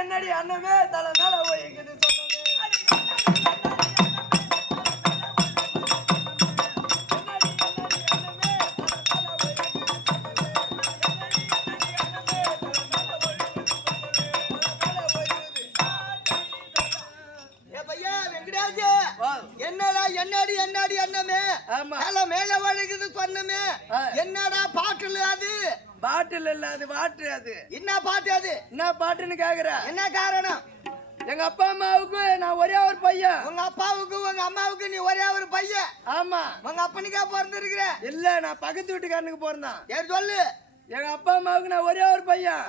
என்னடி அண்ணமே தலை மேல போய்க்குது என்னடா என்னடி என்னடி அண்ணமே மேல வழுகுது சொன்னமே என்னடா பாட்டுல அது பாட்டில் இல்ல அது வாட்டு அது என்ன பாட்டு அது என்ன பாட்டுன்னு கேக்குற என்ன காரணம் எங்க அப்பா அம்மாவுக்கு நான் ஒரே ஒரு பையன் உங்க அப்பாவுக்கு உங்க அம்மாவுக்கு நீ ஒரே ஒரு பையன் ஆமா உங்க அப்பனுக்கா பிறந்திருக்கிற இல்ல நான் பக்கத்து வீட்டுக்காரனுக்கு பிறந்தான் ஏன் சொல்லு எங்க அப்பா அம்மாவுக்கு நான் ஒரே ஒரு பையன்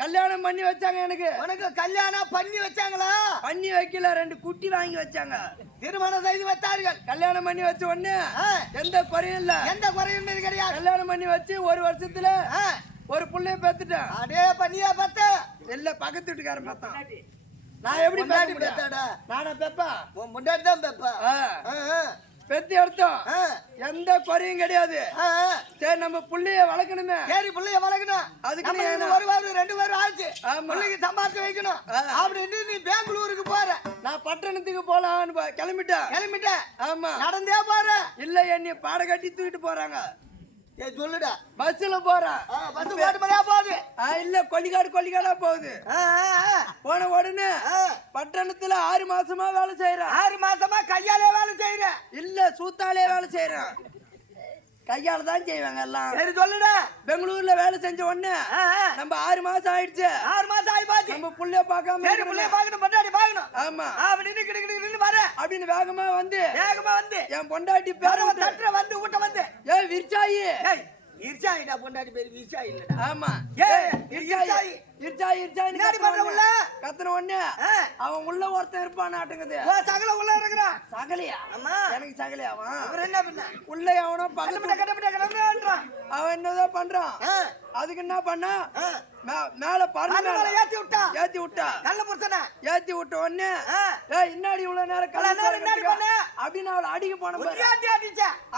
கல்யாணம் பண்ணி வச்சாங்க எனக்கு உனக்கு கல்யாணம் பண்ணி வச்சாங்களா பண்ணி வைக்கல 2 குட்டி வாங்கி வச்சாங்க திருமணம் செய்து வைத்தார்கள் கல்யாணம் பண்ணி வச்ச உடனே எந்த குறையும் இல்ல எந்த குறையும் கிடையாது கல்யாணம் பண்ணி வச்சு ஒரு வருஷத்துல ஒரு புள்ளைய பெத்துட்டேன் அடே பண்ணியா பத்த இல்ல பக்கத்து வீட்டுக்காரன் பார்த்தான் நான் எப்படி பெத்தாடா நானா பெப்பா உன் முன்னாடி தான் பெப்பா பெத்து எடுத்தோம் எந்த குறையும் கிடையாது சரி நம்ம புள்ளைய வளர்க்கணுமே சரி புள்ளைய வளர்க்கணும் அதுக்கு ஒரு வாரம் 2 வாரம் ஆச்சு புள்ளைக்கு சம்பாதிச்சு வைக்கணும் அப்படின்னு நீ பெங்களூருக்கு போற நான் பட்டணத்துக்கு போலான்னு கிளம்பிட்டேன் ஆமா நடந்தே போற இல்ல என்னைய பாட கட்டி தூக்கிட்டு போறாங்க சொல்லுடா பஸ்ல போறேன் பஸ் ஓட்டு மலையா போகுது இல்ல கொல்லிக்காடா போகுது போன உடனே பட்டணத்துல 6 மாசமா வேலை செய்யறேன் 6 மாசமா கையாலே வேலை செய்யறேன் இல்ல சூத்தாலே வேலை செய்யறேன் கையால தான் செய்வாங்க எல்லாம். சரி சொல்லுடா. பெங்களூர்ல வேலை செஞ்ச உடனே நம்ம 6 மாசம் ஆயிடுச்சு. 6 மாசம் ஆயி போச்சு. நம்ம புள்ளைய பார்க்காம சரி புள்ளைய பார்க்கணும், பொண்டாட்டி பார்க்கணும். ஆமா அப்படி கிடு வர அப்படின்னு வேகமா வந்து என் பொண்டாட்டி பேர தட்டுற வந்து ஊட்ட வந்து ஏய் விர்ச்சாயி. ஏய் இர்ச்சாயிடா, பொண்டாட்டி பேரு விர்ச்சாயி இல்லடா. ஆமா ஏய் இர்ச்சாயி என்னடி பண்ற உள்ள கத்துன உடனே அவன் உள்ள ஒருத்தன் இருப்பான் நாட்டுங்குது. ஓ சகல உள்ள இருக்கறான். சகலியா? ஆமா எனக்கு சகலியா அவன். இவர் என்ன பண்ண உள்ள அவனோ பக்கத்துல கடப்படன்றான். அவன் என்னதோ பண்றான். அதுக்கு என்ன பண்ணா மேல பறந்து ஏத்தி விட்டா நல்ல புருஷனா ஏத்தி விட்ட உடனே ஏய் இன்னாடி இவ்வளவு நேரம் இன்னாடி பண்ண அப்படின்னு அவளை அடிக்க போன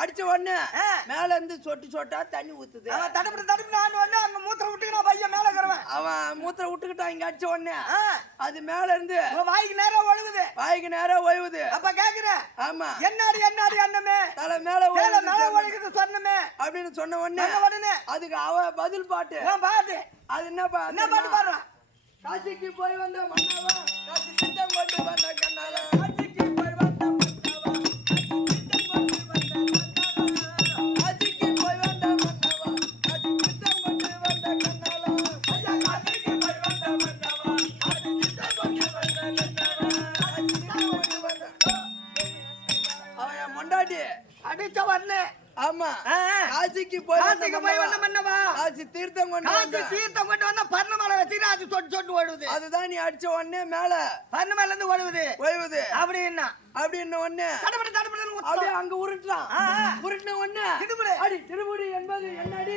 அடிச்ச உடனே மேல இருந்து சொட்டு சொட்டா தண்ணி ஊத்துது. அவன் தடப்பட நான் வந்து அங்க மூத்திர விட்டுக்கினா பையன் மேல இருக்கிறவன் அவன் மூத்திர விட்டுக்கிட்டான். இங்க அடிச்ச உடனே அது மேல இருந்து வாய்க்கு நேரம் ஒழுகுது. அப்ப கேக்குற ஆமா என்னாடி அண்ணமே தலை மேல ஒழுகுது சொன்னமே அப்படின்னு சொன்ன உடனே அதுக்கு அவ பதில் பாட்டு அது என்ன பாட்டு பாடுறான்? காசிக்கு போய் வந்த மன்னவா காசி திட்டம் கொண்டு வந்த கண்ணாலா காசிக்கு போய் வந்த மன்னவா காசிக்கு போய் வந்த மன்னவா காசி திட்டம் கொண்டு வந்த கண்ணாலா காசிக்கு போய் வந்த மன்னவா காசி திட்டம் கொண்டு வந்த கண்ணாலா அவன் மொண்டாட்டி அடிச்ச வரல. ஆமா காசிக்கு போய் வந்த மன்னவா காசி தீர்த்தம் கொண்டு வந்த பர்ணமலை வச்சு அது சொட்டு ஓடுது. அதுதான் நீ அடிச்ச உடனே மேல பர்ணமலை இருந்து ஓடுது அப்படின்னு உடனே அப்படியே அங்க உருட்டுறான். உருட்டின உடனே அடி திருமுடி என்பது என்னடி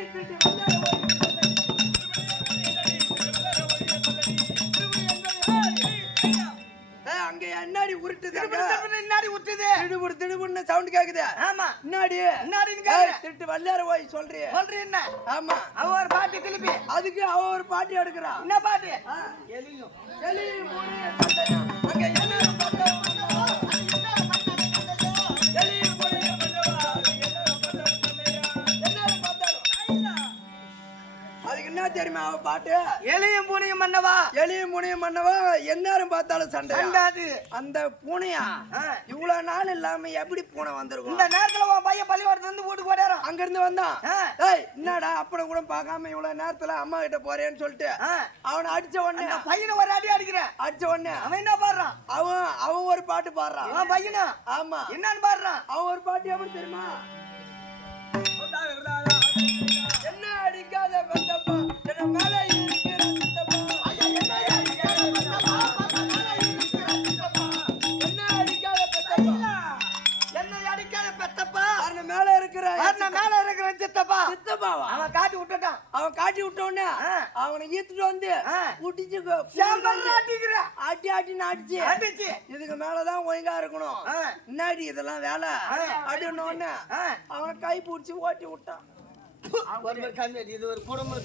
அங்க என்னாடி உருட்டுது திடுபுடு சவுண்ட் கேக்குது. ஆமா முன்னாடி திருட்டு வள்ளியார போய் சொல்றீ என்ன? ஆமா அவ ஒரு பாட்டு திருப்பி அதுக்கு அவ ஒரு பாட்டு எடுக்கிறா. என்ன பாட்டு? அங்க என்ன அதுக்கு என்ன தெரியுமா அவ பாட்டு? எலியும் பூனையும் மன்னவா எந்நேரம் பார்த்தாலும் சண்டை. அந்த பூனையா இவ்வளவு நாள் இல்லாம எப்படி பூனை வந்திருக்கும்? இந்த நேரத்துல உன் பையன் பள்ளிக்கூடத்துல இருந்து வீட்டுக்கு ஓடாரான். அங்க இருந்து வந்தான். ஏய் என்னடா அப்புறம் கூட பார்க்காம இவ்வளவு நேரத்துல அம்மா கிட்ட போறேன்னு சொல்லிட்டு அவனை அடிச்ச உடனே பையனை ஒரு அடி அடிச்ச உடனே அவன் என்ன பாடுறான்? அவன் ஒரு பாட்டு பாடுறான். அவன் பையனா? ஆமா என்னன்னு பாடுறான்? அவன் ஒரு பாட்டு எப்படி தெரியுமா? என்ன அடிக்காத பெத்தப்பா என்ன மேல இருக்கிற சித்தப்பா என்ன அடிக்காத பெத்தப்பா அவன் மேல இருக்கிற சித்தப்பாவா அவன் காட்டி விட்டுட்டான். அவன் காட்டி விட்ட உடனே அவனை ஈத்துட்டு வந்து குட்டிச்சு அடிச்சு இதுக்கு மேலதான் ஒழுங்கா இருக்கணும். முன்னாடி இதெல்லாம் வேலை அப்படின்னு உடனே அவனை கை பிடிச்சி ஓட்டி விட்டான். இது ஒரு குடும்பம்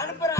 அனுப்புற